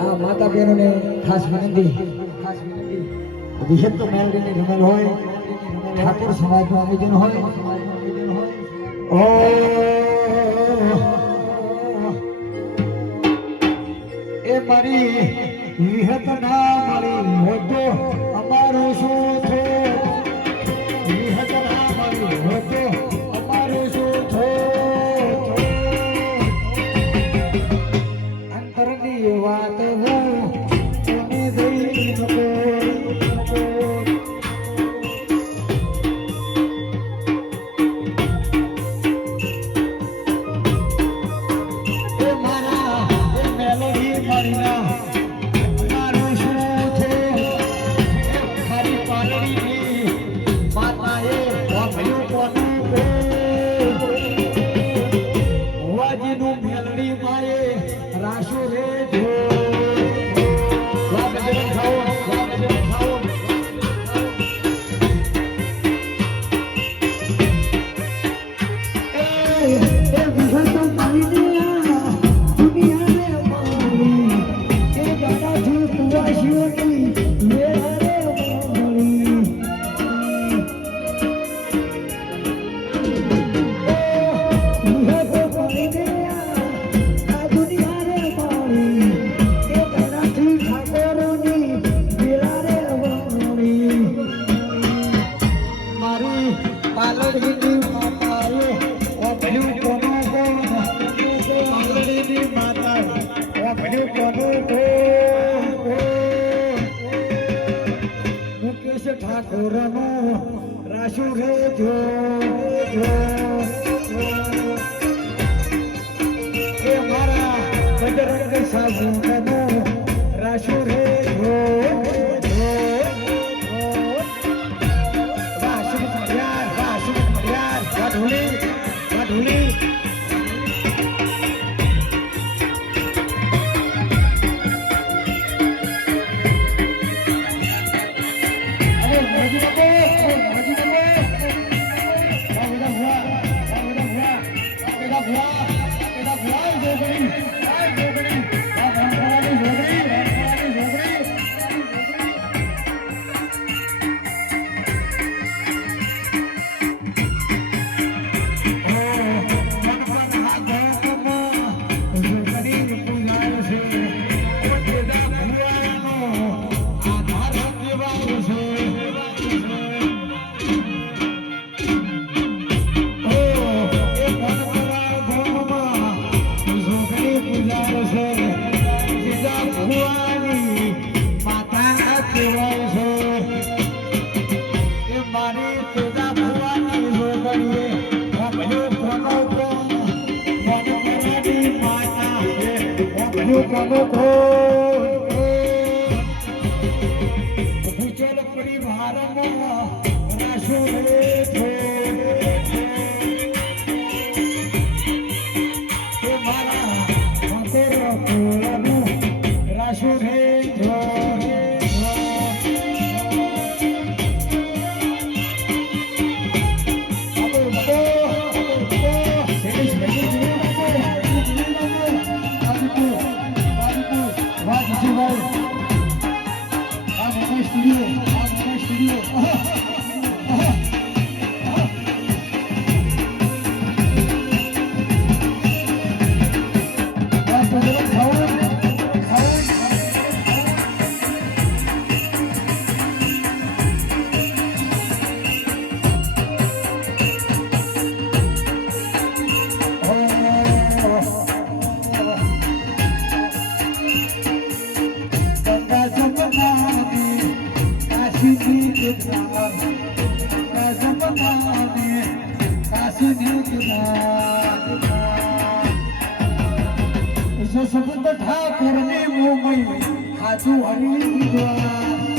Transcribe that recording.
આ માતા બહેનોને ખાસ વિનંતી વિશેષ તો મેલડીની રમલ હોય ઠાકોર સમાજનું આયોજન હોય એ મારી વિહત ના મારી હોતો અમારું શું થયું વિહત ના મારી હોતો અમારું શું થયું અંતરની વાત હું કોને દઈ શકો ઠાકોર નો રાશુ રે જો એ મારા બજરંગ સાબુ નો રાશુ રે જો રાશુ મર્યાદ વાઢુલી ઠાકોર ને મોમઈ હાજુ હરી